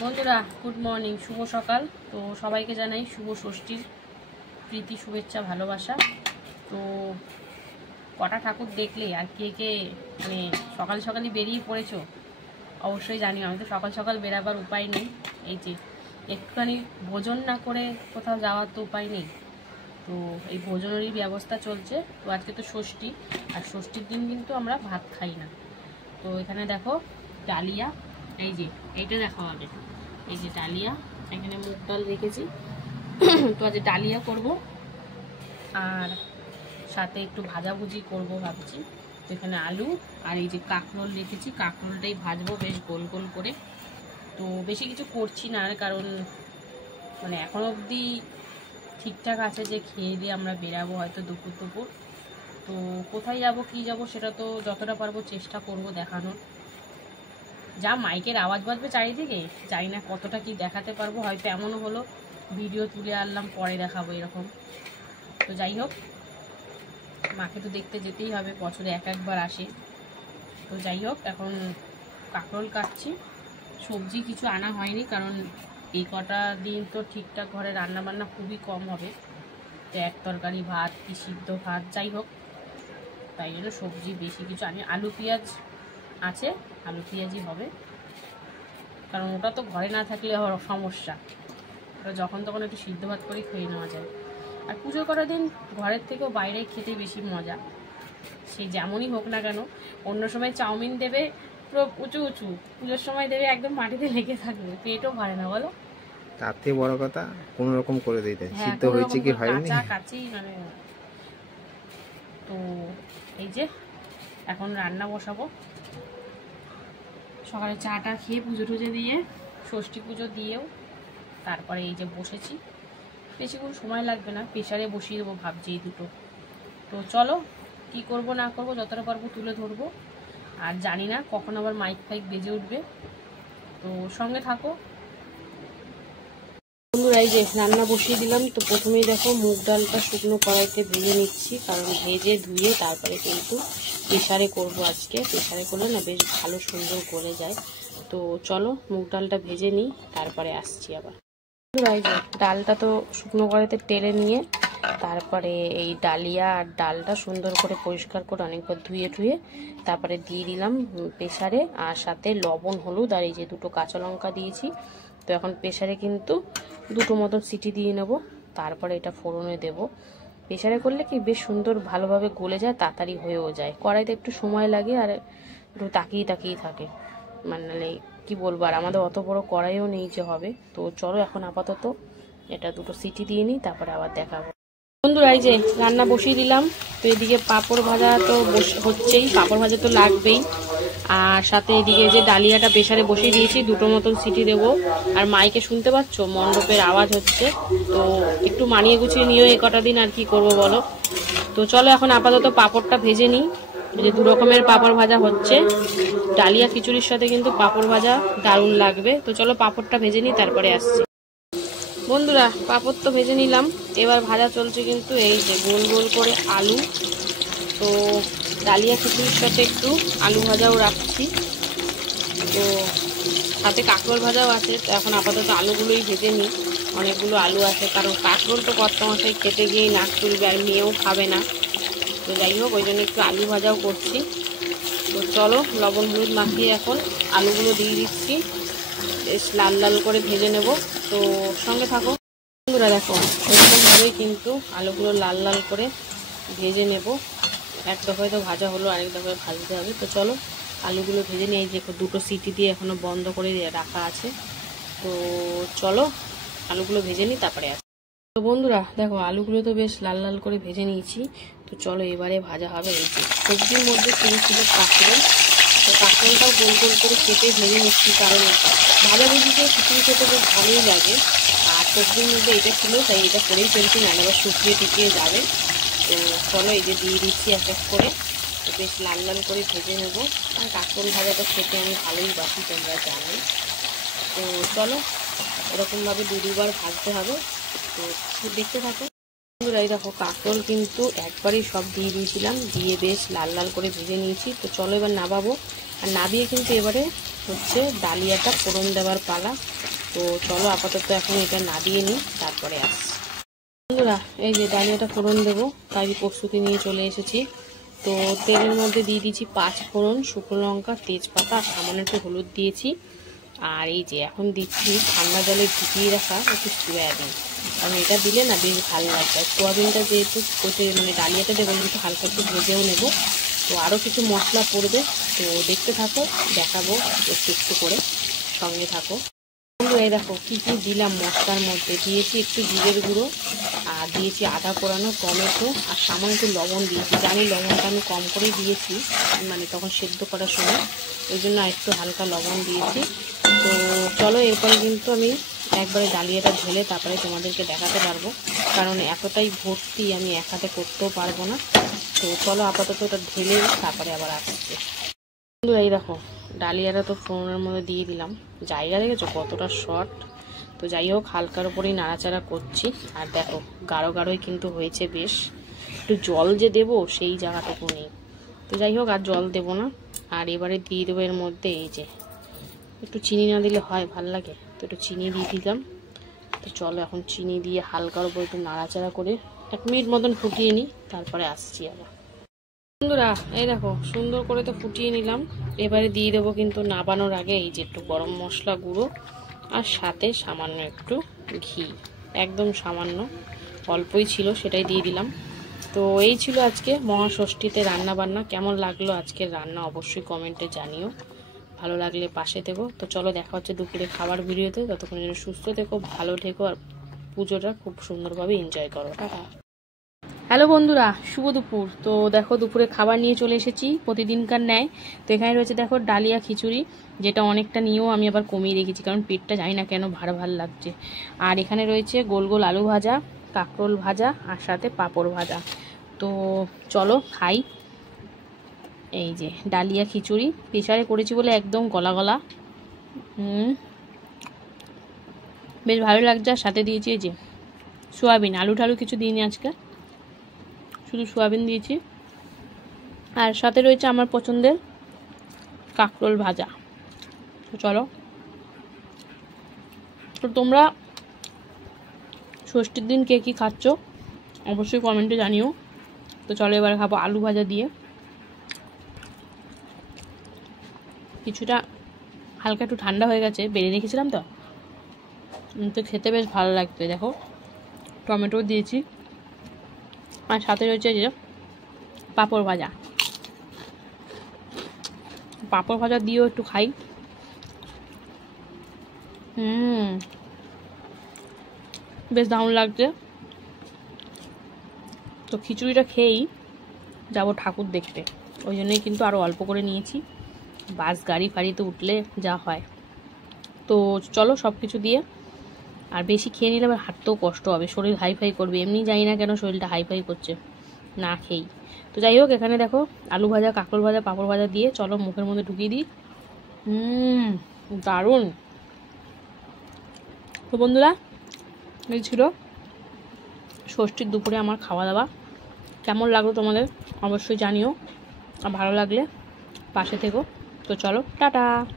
বন্ধুরা good morning, শুভ সকাল। তো সবাইকে জানাই শুভ ষষ্ঠীর প্রীতি, শুভেচ্ছা, ভালোবাসা। তো কটা ঠাকুর দেখলে আর কে কে মানে সকাল সকালই বেরিয়ে পড়েছো অবশ্যই জানি। আমি তো সকাল সকাল বেরাবার উপায় নেই, এই যে একটুখানি ভোজন না করে কোথাও যাওয়ার তো উপায় নেই। তো এই ভোজনেরই ব্যবস্থা চলছে। তো আজকে তো ষষ্ঠী, আর ষষ্ঠীর দিন কিন্তু আমরা ভাত খাই না। তো এখানে দেখো ডালিয়া, এই যে এইটা দেখো আগে, এই যে ডালিয়া, এখানে মুগ ডাল রেখেছি। তো আজ ডালিয়া করব, আর সাথে একটু ভাজাভুজি করব ভাবছি। তো এখানে আলু আর এই যে কাঁকরোল রেখেছি, কাঁকরোলটাই ভাজবো বেশ গোল গোল করে। তো বেশি কিছু করছি না, কারণ মানে এখন অবধি ঠিকঠাক আছে যে খেয়ে দিয়ে আমরা বেরাবো হয়তো দুপুর দুপুর। তো কোথায় যাব কি যাব সেটা তো যতটা পারবো চেষ্টা করব দেখানোর। যা মাইকের আওয়াজ বাজবে চারিদিকে, জানি না কতটা কি দেখাতে পারবো। হয়তো এমনও হলো ভিডিও তুলে আনলাম পরে দেখাবো এরকম। তো যাই হোক, মাকে তো দেখতে যেতেই হবে, বছরে একবার আসে। তো যাই হোক, এখন কাঁকরোল কাটছি। সবজি কিছু আনা হয়নি, কারণ এই কটা দিন তো ঠিকঠাক ঘরে রান্নাবান্না খুবই কম হবে। তো এক তরকারি ভাত কি সিদ্ধ ভাত, যাই হোক, তাই জন্য সবজি বেশি কিছু আনি। আলু পেঁয়াজ আছে, আলু পেঁয়াজই হবে, কারণ ওটা তো ঘরে না থাকলে সমস্যা। ওটা যখন তখন একটু সিদ্ধ ভাত করেই খেয়ে নেওয়া যায়। আর পুজো করার দিন ঘরের থেকেও বাইরে খেতে বেশি মজা, সে যেমনই হোক না কেন। অন্য সময় চাউমিন দেবে পুরো উঁচু উঁচু, পুজোর সময় দেবে একদম মাটিতে লেগে থাকবে, পেটও ভরে না, বলো। তার থেকে বড় কথা কোন রকম করে দিতে, সিদ্ধ হয়েছে কি হয়নি কাঁচি মানে। তো এই যে এখন রান্না বসাবো। সকালে চাটা খেয়ে পুজো টুজো দিয়ে, ষষ্ঠী পুজো দিয়েও তারপরে এই যে বসেছি। বেশিক্ষণ সময় লাগবে না, প্রেশারে বসিয়ে দেবো ভাবছি এই দুটো। তো চলো, কি করব না করব যতটা পারবো তুলে ধরবো। আর জানি না কখন আবার মাইক ফাইক বেজে উঠবে, তো সঙ্গে থাকো বন্ধুরা। এই যে রান্না বসিয়ে দিলাম। তো প্রথমেই দেখো মুগ ডালটা শুকনো কড়াইতে ভেজে নিচ্ছি, কারণ ভেজে ধুয়ে তারপরে কিন্তু প্রেশারে করবো আজকে। প্রেশারে করলে না বেশ ভালো সুন্দর গলে যায়। তো চলো মুগ ডালটা ভেজে নিই, তারপরে আসছি আবার। এই যে ডালটা তো শুকনো কড়াইতে টেলে নিয়ে তারপরে এই ডালিয়া আর ডালটা সুন্দর করে পরিষ্কার করে অনেকবার ধুয়ে ধুয়ে তারপরে দিয়ে দিলাম প্রেসারে, আর সাথে লবণ হলুদ আর এই যে দুটো কাঁচা লঙ্কা দিয়েছি। তো এখন প্রেসারে কিন্তু দুটো মতন সিটি দিয়ে নেব, তারপরে এটা ফোড়নে দেব। প্রেসারে করলে কি বেশ সুন্দর ভালোভাবে গলে যায়, তাড়াতাড়ি হয়েও যায়। কড়াইতে একটু সময় লাগে আর একটু তাকিয়ে তাকিয়ে থাকে, মানে কি বলবো। আর আমাদের অত বড় কড়াইও নেই যে হবে। তো চলো এখন আপাতত এটা দুটো সিটি দিয়ে নিই, তারপরে আবার দেখাবো। বন্ধুরা এই যে রান্না বসিয়ে দিলাম। তো এদিকে পাঁপড় ভাজা তো হচ্ছেই, পাঁপড় ভাজা তো লাগবেই। আর সাথে এদিকে যে ডালিয়াটা প্রেসারে বসিয়ে দিয়েছি, দুটো মতন সিটি দেবো। আর মাইকে শুনতে পাচ্ছ মণ্ডপের আওয়াজ হচ্ছে, তো একটু মানিয়ে গুছিয়ে নিও এই কটা দিন, আর কি করব বলো। তো চলো এখন আপাতত পাঁপড়টা ভেজে নিই। যে দু রকমের পাঁপড় ভাজা হচ্ছে, ডালিয়া খিচুড়ির সাথে কিন্তু পাঁপড় ভাজা দারুণ লাগবে। তো চলো পাঁপড়টা ভেজে নিই, তারপরে আসছি। বন্ধুরা পাঁপড় তো ভেজে নিলাম, এবার ভাজা চলছে কিন্তু এই যে গোল গোল করে আলু। তো ডালিয়া খিচুড়ির সাথে একটু আলু ভাজাও রাখছি, তো সাথে কাঁকরোল ভাজাও আছে। তো এখন আপাতত আলুগুলোই ভেজে নিই, অনেকগুলো আলু আছে, কারণ কাঁকরোল তো কর্তামশাই খেতে গিয়েই নাক তুলবে, আর মেয়েও খাবে না। তো যাই হোক, ওই জন্য একটু আলু ভাজাও করছি। তো চলো লবণ হলুদ মাখিয়ে এখন আলুগুলো দিয়ে দিচ্ছি, বেশ লাল লাল করে ভেজে নেব। তো সঙ্গে থাকো বন্ধুরা। দেখো এরকমভাবেই কিন্তু আলুগুলো লাল লাল করে ভেজে নেব। এক দফায় তো ভাজা হলো, আরেক দফায় ভাজতে হবে। তো চলো আলুগুলো ভেজে নিয়ে, যে দুটো সিটি দিয়ে এখনো বন্ধ করে রাখা আছে। তো চলো আলুগুলো ভেজে নিই, তারপরে আসি। তো বন্ধুরা দেখো আলুগুলো তো বেশ লাল লাল করে ভেজে নিয়েছি। তো চলো এবারে ভাজা হবে এই যে সবজির মধ্যে ছিল কাঁকরোল। তো কাঁকরোলটাও গোল গোল করে কেটে ভেজে নিচ্ছি, কারণ ভাজাভুজিতে খিচুড়ি খেতে বেশ ভালোই লাগে। আর সবজির মধ্যে এটা ছিল, তাই এটা করেই ফেলছি, না আবার শুকিয়ে টিকিয়ে যাবে। তো চলো এই যে দিয়ে দিচ্ছি এক এক করে, তো বেশ লাল লাল করে ভেজে নেবো। আর কাঁকরোল ভাজাটা খেতে আমি ভালোই বাসি, তোমরা জানো। তো চলো এরকমভাবে দুবার ভাজতে হবে। তো দেখতে থাকো বন্ধুরা। এই দেখো কাঁকরোল কিন্তু একবারই সব দিয়ে দিয়েছিলাম, দিয়ে বেশ লাল লাল করে ভেজে নিয়েছি। তো চলো এবার নাবাবো, আর নাবিয়ে কিন্তু এবারে হচ্ছে ডালিয়াটা ফোড়ন দেওয়ার পালা। তো চলো আপাতত এখন এটা নাড়িয়ে নিই, তারপরে আসছি। বন্ধুরা এই যে ডালিয়াটা ফোড়ন দেবো তাই প্রস্তুতি নিয়ে চলে এসেছি। তো তেলের মধ্যে দিয়ে দিয়েছি 5 ফোড়ন, শুকনো লঙ্কা, তেজপাতা, সামান্য একটু হলুদ দিয়েছি। আর এই যে এখন দিচ্ছি ঠান্ডা জলে ভিজিয়ে রাখা একটু সয়াবিন, কারণ এটা দিলে না বেশ ভালো লাগবে। সয়াবিনটা যেহেতু মানে ডালিয়াটা দেবো একটু হালকা একটু ভেজেও নেবো। তো আরও কিছু মশলা পড়বে, তো দেখতে থাকো, দেখাবো একটু একটু করে, সঙ্গে থাকো। এই দেখো কী কী দিলাম মশলার মধ্যে। দিয়েছি একটু জিরের গুঁড়ো, আর দিয়েছি আদা কোরানো টমেটো, আর সামান্য একটু লবণ দিয়েছি। জানি লবণটা আমি কম করেই দিয়েছি, মানে তখন সেদ্ধ করার সময়, ওই জন্য একটু হালকা লবণ দিয়েছি। তো চলো এরপরে কিন্তু আমি একবারে ডালিয়াটা ঢেলে তারপরে তোমাদেরকে দেখাতে পারবো, কারণ এতটাই ভর্তি আমি এক হাতে করতেও পারবো না। তো চলো আপাতত ওটা ঢেলে তারপরে আবার আসছে। বন্ধুরা এই দেখো ডালিয়াটা তো ফোড়নের মধ্যে দিয়ে দিলাম। জায়গা দেখেছো কতটা শর্ট। তো যাই হোক হালকার উপরেই নাড়াচাড়া করছি। আর দেখো গাঢ় গাঢ়ই কিন্তু হয়েছে বেশ। একটু জল যে দেবো সেই জায়গাটুকু নেই। তো যাই হোক আর জল দেবো না। আর এবারে দিয়ে দেবো এর মধ্যে এই যে, একটু চিনি না দিলে হয় ভাল লাগে, তো একটু চিনি দিয়ে দিলাম। তো চলো এখন চিনি দিয়ে হালকার উপর একটু নাড়াচাড়া করে 1 মিনিট মতন ফুটিয়ে নিই, তারপরে আসছি আবার। বন্ধুরা এই দেখো সুন্দর করে তো ফুটিয়ে নিলাম। এবারে দিয়ে দেবো কিন্তু নাবানোর আগে এই যে একটু গরম মশলা গুঁড়ো, আর সাথে সামান্য একটু ঘি, একদম সামান্য, অল্পই ছিল সেটাই দিয়ে দিলাম। তো এই ছিল আজকে মহাষষ্ঠীতে রান্না বান্না। কেমন লাগলো আজকের রান্না অবশ্যই কমেন্টে জানিও, ভালো লাগলে পাশে থেকো। তো চলো দেখা হচ্ছে দুপুরে খাবার ভিডিওতে। ততক্ষণ যেন সুস্থ থেকো, ভালো থেকো, আর পুজোটা খুব সুন্দরভাবে এনজয় করো। টাটা। হ্যালো বন্ধুরা, শুভ দুপুর। তো দেখো দুপুরে খাবার নিয়ে চলে এসেছি প্রতিদিনকার ন্যায়। তো এখানে রয়েছে দেখো ডালিয়া খিচুড়ি, যেটা অনেকটা নিয়েও আমি আবার কমিয়ে রেখেছি, কারণ পেটটা জানি না কেন ভার ভার লাগছে। আর এখানে রয়েছে গোল গোল আলু ভাজা, কাঁকরোল ভাজা, আর সাথে পাঁপড় ভাজা। তো চলো খাই। এই যে ডালিয়া খিচুড়ি প্রেসারে করেছি বলে একদম গলা গলা, বেশ ভালো লাগছে। আর সাথে দিয়েছি এই যে সোয়াবিন, আলু টালু কিছু দিইনি আজকে, শুধু সোয়াবিন দিয়েছি। আর সাথে রয়েছে আমার পছন্দের কাঁকরোল ভাজা। তো চলো, তো তোমরা ষষ্ঠীর দিন কে কী খাচ্ছ অবশ্যই কমেন্টে জানিও। তো চলো এবার খাবো আলু ভাজা দিয়ে। কিছুটা হালকা একটু ঠান্ডা হয়ে গেছে, বেড়ে রেখেছিলাম তো, তো খেতে বেশ ভালো লাগছে। দেখো টমেটো দিয়েছি, আর সাথে রয়েছে যে পাঁপড় ভাজা। পাঁপড় ভাজা দিয়েও একটু খাই। বেশ দারুণ লাগছে। তো খিচুড়িটা খেয়েই যাব ঠাকুর দেখতে, ওই জন্যই কিন্তু আরও অল্প করে নিয়েছি। বাস গাড়ি ফাড়িতে উঠলে যা হয়। তো চলো সব কিছু দিয়ে, আর বেশি খেয়ে নিলে আবার হাঁটতেও কষ্ট হবে, শরীর হাইফাই করবে। এমনি জানি না কেন শরীরটা হাইফাই করছে না খেয়েই। তো যাই হোক এখানে দেখো আলু ভাজা, কাঁকরোল ভাজা, পাঁপড় ভাজা দিয়ে চলো মুখের মধ্যে ঢুকিয়ে দিই। দারুণ। তো বন্ধুরা এই ছিল ষষ্ঠীর দুপুরে আমার খাওয়া দাওয়া। কেমন লাগলো তোমাদের অবশ্যই জানিও, আর ভালো লাগলে পাশে থেকো। তো চলো টাটা।